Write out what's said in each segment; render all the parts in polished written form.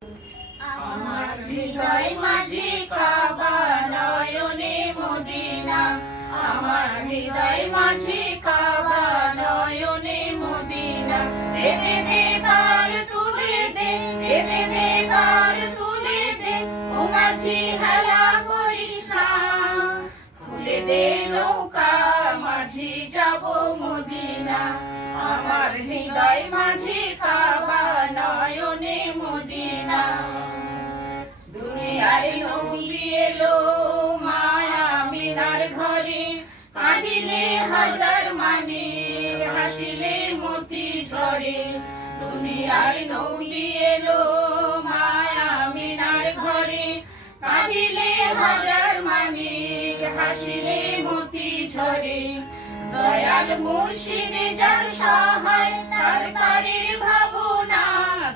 আমার হৃদয় মাঝে কাবা নয়নে মদিনা, আমার হৃদয় মাঝে কাবা নয়নে মদিনা। দে দে দে পাল তুলে দে, দে দে দে পাল তুলে দে, ও মাঝি হেলা করিস না। খুলে দে নৌকা মাঝি যাব মদিনা, আমার হৃদয় মাঝে কাবা নয়নে মদিনা। দুনিয়ার নবী এলো মায়া মিনার ঘরে, কাঁদিলে হাজার মানে হাসিলে মতি ঝরে। দুনিয়ার নবী এলো মায়া মিনার ঘরে, কাঁদিলে হাজার মানে হাসিলে মতি ঝরে। দয়াল মুর্শিদ যার সহায় তার পারের ভাবনা,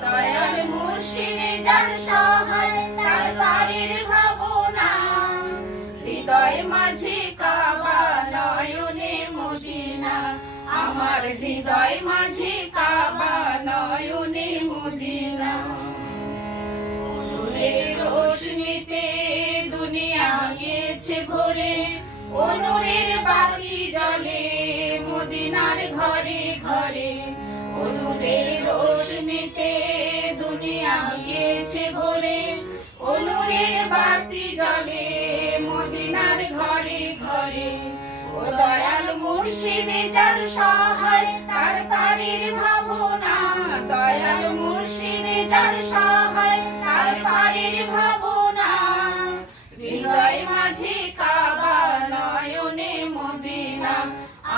দয়াল মুর্শিদ যার সহায় তার পারের ভাবনা। হৃদয় মাঝে কাবা নয়নে মদিনা, আমার হৃদয় মাঝে কাবা নয়নে মদিনা। নূরের রোশনীতে দুনিয়া গেছে ভরে, ও নূরের বাতি জ্বলে মদিনার ঘরে ঘরে। ও নূরের রোশনীতে দুনিয়া গেছে ভরে, ও নূরের বাতি জ্বলে মদিনার ঘরে ঘরে। ও দয়াল মুর্শিদ যার সহায় তার পারের ভাবনা, দয়াল মুর্শিদ যার সহায় তার পারের ভাবনা। হৃদয় মাঝে কাবা নয়নে মদিনা,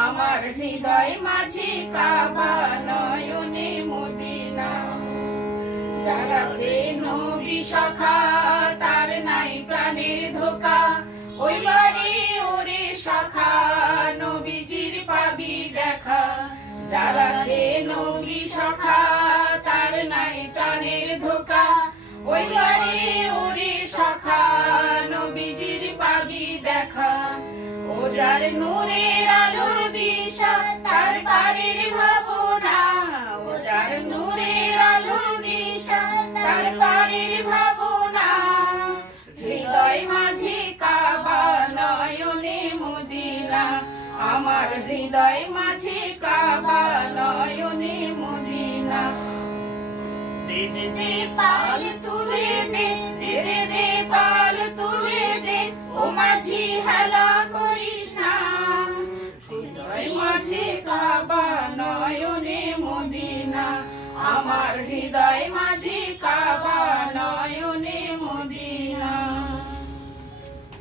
আমার হৃদয় মাঝে কাবা নয়নে মদিনা। যারা আছে নবী সখা তার নাই প্রাণের ধোকা, ওই বাড়ি ওরে সখা নবীজির পাবি দেখা। যারা আছে নবী সখা তার নাই প্রাণের ধোকা, ওই বাড়ি ওরে সখা নবীজির পাবি দেখা। ও যার নূরের আলোর দিশা তার পারের ভাবনা, ও যার নূরের আলোর দিশা তার পারের ভাবনা। হৃদয় মাঝে কাবা নয়নে মদিনা, আমার হৃদয় মাঝে কাবা নয়নে মদিনা। দে দে দে পাল তুলে দে, দে দে দে পাল তুলে দে, ও মাঝি হেলা করিস না। হৃদয় মাঝে কাবা নয়নে মদিনা, আমার হৃদয় মাঝে কাবা